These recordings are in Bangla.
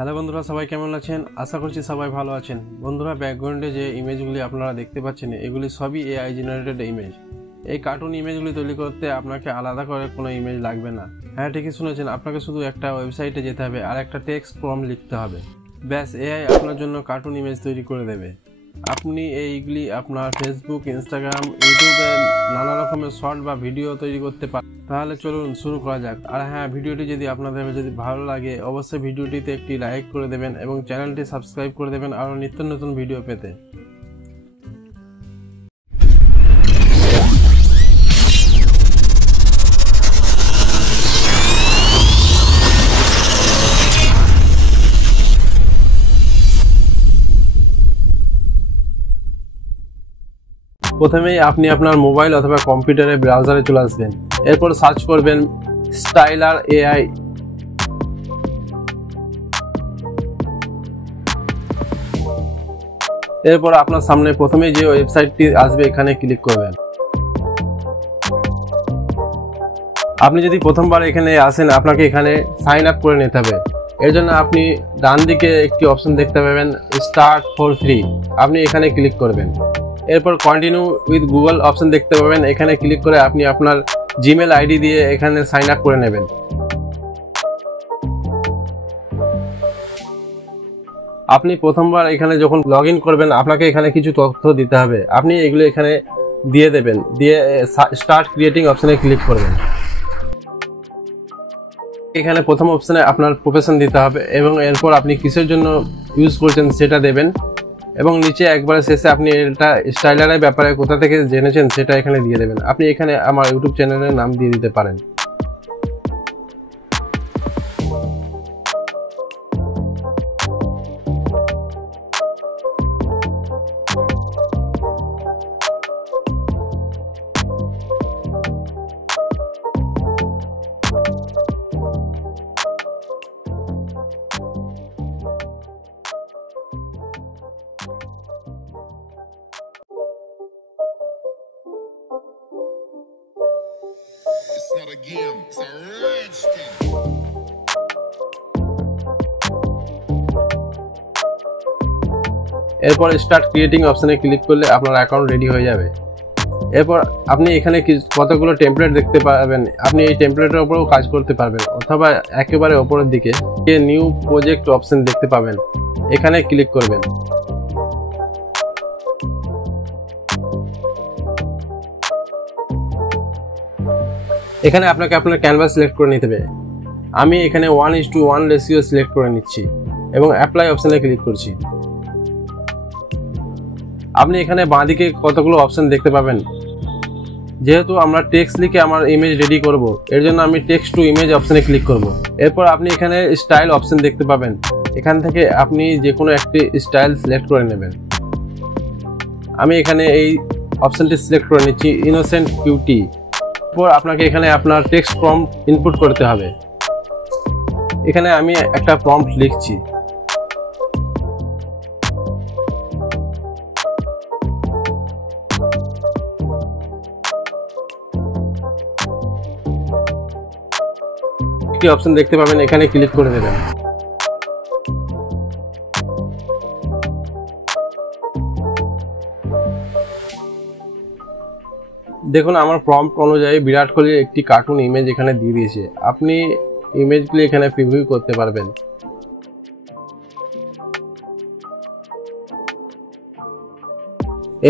হ্যালো বন্ধুরা, সবাই কেমন আছেন? আশা করছি সবাই ভালো আছেন। বন্ধুরা, ব্যাকগ্রাউন্ডে যে ইমেজগুলি আপনারা দেখতে পাচ্ছেন এগুলি সবই এআই জেনারেটেড ইমেজ। এই কার্টুন ইমেজগুলি তৈরি করতে আপনাকে আলাদা করে কোনো ইমেজ লাগবে না। হ্যাঁ, ঠিকই শুনেছেন, আপনাকে শুধু একটা ওয়েবসাইটে যেতে হবে আর একটা টেক্সট প্রম্পট লিখতে হবে। ব্যাস, এআই আপনার জন্য কার্টুন ইমেজ তৈরি করে দেবে। আপনি এইগুলি আপনার ফেসবুক, ইনস্টাগ্রাম, ইউটিউবে নানা রকমের শর্ট বা ভিডিও তৈরি করতে পারেন। তাহলে চলুন শুরু করা যাক। আর হ্যাঁ, ভিডিওটি যদি আপনাদের ভালো লাগে অবশ্যই ভিডিওটিতে একটি লাইক করে দেবেন এবং চ্যানেলটি সাবস্ক্রাইব করে দেবেন আরও নিত্য নতুন ভিডিও পেতে। প্রথমেই আপনি আপনার মোবাইল অথবা কম্পিউটারে ব্রাউজারে চলে আসবেন। এরপর সার্চ করবেন স্টাইলার এআই। এরপর আপনার সামনে প্রথমেই যে ওয়েবসাইটটি আসবে এখানে ক্লিক করবেন। আপনি যদি প্রথমবার এখানে আসেন আপনাকে এখানে সাইন আপ করে নিতে হবে। এর জন্য আপনি ডান দিকে একটি অপশন দেখতে পাবেন, স্টার্ট ফর ফ্রি। আপনি এখানে ক্লিক করবেন। এরপর কন্টিনিউ উইথ গুগল অপশন দেখতে পাবেন। এখানে ক্লিক করে আপনি আপনার জিমেল আইডি দিয়ে এখানে সাইন আপ করে নেবেন। আপনি প্রথমবার এখানে যখন লগ ইন করবেন আপনাকে এখানে কিছু তথ্য দিতে হবে। আপনি এগুলো এখানে দিয়ে দেবেন, দিয়ে স্টার্ট ক্রিয়েটিং অপশনে ক্লিক করবেন। এখানে প্রথম অপশনে আপনার প্রফেশন দিতে হবে এবং এরপর আপনি কিসের জন্য ইউজ করছেন সেটা দেবেন এবং নিচে একবারে শেষে আপনি এটা স্টাইলারের ব্যাপারে কোথা থেকে জেনেছেন সেটা এখানে দিয়ে দেবেন। আপনি এখানে আমার ইউটিউব চ্যানেলের নাম দিয়ে দিতে পারেন। It's not a game, it's a rich thing. এরপর স্টার্ট ক্রিয়েটিং অপশনে ক্লিক করলে আপনার অ্যাকাউন্ট রেডি হয়ে যাবে। এরপর আপনি এখানে কতগুলো টেমপ্লেট দেখতে পাবেন। আপনি এই টেমপ্লেটের উপরেও কাজ করতে পারবেন অথবা একেবারে উপরের দিকে নিউ প্রজেক্ট অপশন দেখতে পাবেন। এখানে ক্লিক করবেন। এখানে আপনাকে আপনার ক্যানভাস সিলেক্ট করে নিতে হবে। আমি এখানে 1:1 রেশিও সিলেক্ট করে নিচ্ছি এবং অ্যাপ্লাই অপশনে ক্লিক করছি। আপনি এখানে বাঁদিকে কতগুলো অপশন দেখতে পাবেন। যেহেতু আমরা টেক্সট লিখে আমার ইমেজ রেডি করব, এর জন্য আমি টেক্সট টু ইমেজ অপশনে ক্লিক করব। এরপর আপনি এখানে স্টাইল অপশন দেখতে পাবেন। এখান থেকে আপনি যে কোনো একটি স্টাইল সিলেক্ট করে নেবেন। আমি এখানে এই অপশনটি সিলেক্ট করে নিচ্ছি, ইনোসেন্ট কিউটি। এরপর আপনাকে এখানে আপনার টেক্সট প্রম্পট ইনপুট করতে হবে। এখানে আমি একটা প্রম্পট লিখছি। একটি অপশন দেখতে পাবেন, এখানে ক্লিক করে দেবেন। দেখুন, আমার প্রম্পট অনুযায়ী বিরাট কোহলির একটি কার্টুন ইমেজ এখানে দিয়ে দিয়েছে। আপনি ইমেজগুলি এখানে প্রিভিউ করতে পারবেন।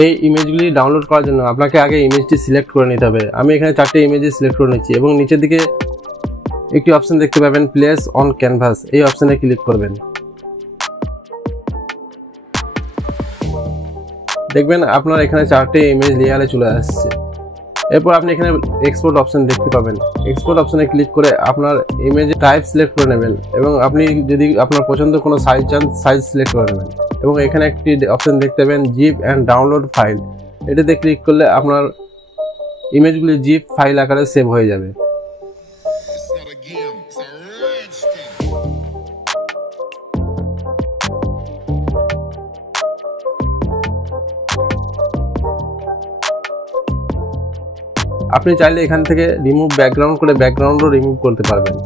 এই ইমেজগুলি ডাউনলোড করার জন্য আপনাকে আগে ইমেজটি সিলেক্ট করে নিতে হবে। আমি এখানে 4টে ইমেজই সিলেক্ট করে নিচ্ছি এবং নিচের দিকে একটি অপশন দেখতে পাবেন, প্লেস অন ক্যানভাস। এই অপশনে ক্লিক করবেন। দেখবেন আপনার এখানে 4টে ইমেজ লেয়ারে চলে আসছে। এরপর আপনি এখানে এক্সপোর্ট অপশন দেখতে পাবেন। এক্সপোর্ট অপশনে ক্লিক করে আপনার ইমেজ টাইপ সিলেক্ট করে নেবেন এবং আপনি যদি আপনার পছন্দ কোনো সাইজ চান সাইজ সিলেক্ট করে নেবেন এবং এখানে একটি অপশন দেখতে পাবেন, জিপ অ্যান্ড ডাউনলোড ফাইল। এটাতে ক্লিক করলে আপনার ইমেজগুলি জিপ ফাইল আকারে সেভ হয়ে যাবে। It's not a game, it's a rich thing. আপনি চাইলে এখান থেকে রিমুভ ব্যাকগ্রাউন্ড করে ব্যাকগ্রাউন্ডও রিমুভ করতে পারবেন।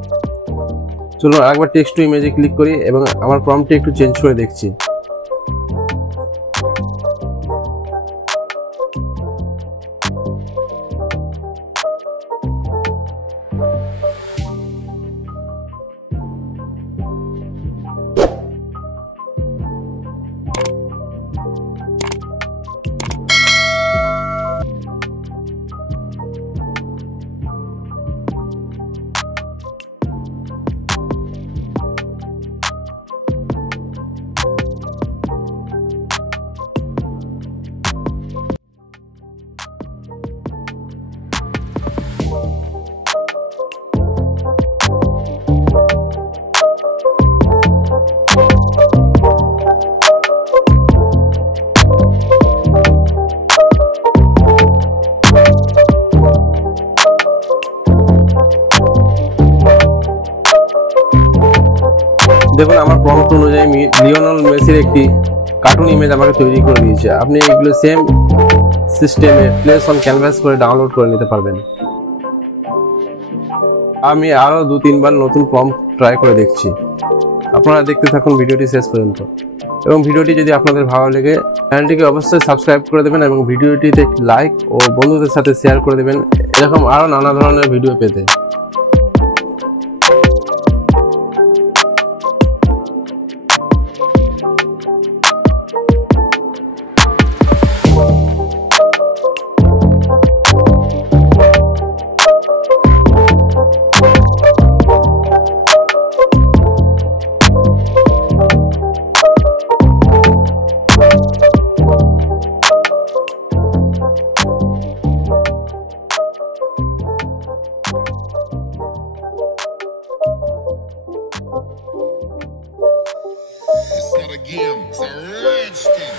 চলুন আরেকবার টেক্সট টু ইমেজে ক্লিক করি এবং আমার প্রম্পটটি একটু চেঞ্জ করে দেখছি। দেখুন আমার প্রম্পট অনুযায়ী লিওনেল মেসির একটি কার্টুন ইমেজ আমাকে তৈরি করে দিয়েছে। আপনি এগুলো সেম সিস্টেমে প্লেস অন ক্যানভাস করে ডাউনলোড করে নিতে পারবেন। আমি আরও 2-3 বার নতুন প্রম্পট ট্রাই করে দেখছি। আপনারা দেখতে থাকুন ভিডিওটি শেষ পর্যন্ত, এবং ভিডিওটি যদি আপনাদের ভালো লাগে চ্যানেলটিকে অবশ্যই সাবস্ক্রাইব করে দেবেন এবং ভিডিওটিতে লাইক ও বন্ধুদের সাথে শেয়ার করে দেবেন এরকম আরও নানা ধরনের ভিডিও পেতে। It's not a game, it's a rich thing.